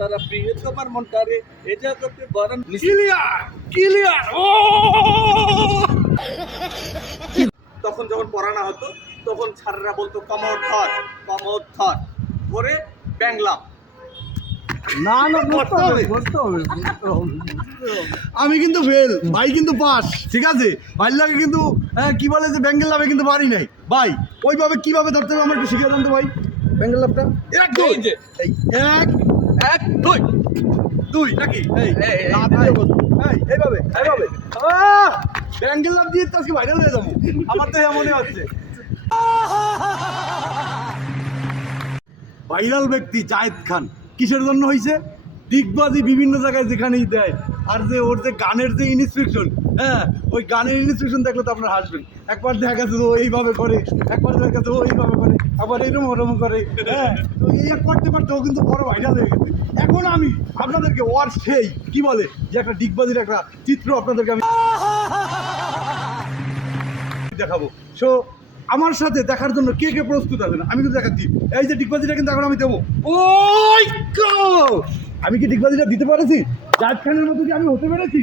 তারা প্রিয় তোমার মনটারে এ জগতে বরণ ক্লিয়ার ক্লিয়ার ও তখন যখন পড়ানো হতো তখন ছাত্ররা বলতো কমর থর করে ব্যাংলাম। না না বুঝতে হবে। বুঝতে হবে আমি কিন্তু ফেল, ভাই কিন্তু পাস, ঠিক আছে? ভাই লাগে কিন্তু কি বলে যে ব্যাঙ্গেল লাভে কিন্তু পারি নাই ভাই। ওইভাবে কিভাবে ধরতে হবে আমার একটু শিখিয়ে দেন তো ভাই, ব্যাঙ্গেল লাভটা। এক দুই, এই যে এই এক এক দুই দুই নাকি এই এই, এই, হাত দিয়ে বসো। এই এইভাবে এইভাবে ব্যাঙ্গেল লাভ দিয়ে তো আজকে ভাইরাল হয়ে যাবো, আমার তো মনে হচ্ছে। ভাইরাল ব্যক্তি জায়েদ খান কিসের জন্য হয়েছে? দিগবাজি বিভিন্ন জায়গায় যেখানেই দেয়, আর যে ওর যে গানের যে ইনস্ট্রাকশন, হ্যাঁ ওই গানের ইনস্ট্রাকশন দেখলে তো আপনার হাসবেন। একবার দেখা গেছে ও এইভাবে করে, একবার দেখা গেছে ও এইভাবে করে, আবার এরম ওরম করে, হ্যাঁ তো এই এক করতে করতে ও কিন্তু বড় ভাইরাল হয়ে গেছে। এখন আমি আপনাদেরকে ওর সেই কি বলে যে একটা ডিগবাজির একটা চিত্র আপনাদেরকে আমি দেখাবো। সো আমার সাথে দেখার জন্য কে কে প্রস্তুত আছেন আমি কিন্তু দেখাচ্ছি। এই যে ডিগবাজিটা কিন্তু এখন আমি দেবো। ওই গো! আমি কি ডিগবাজিটা দিতে পেরেছি? জায়েদ খানের মতো কি আমি হতে পেরেছি?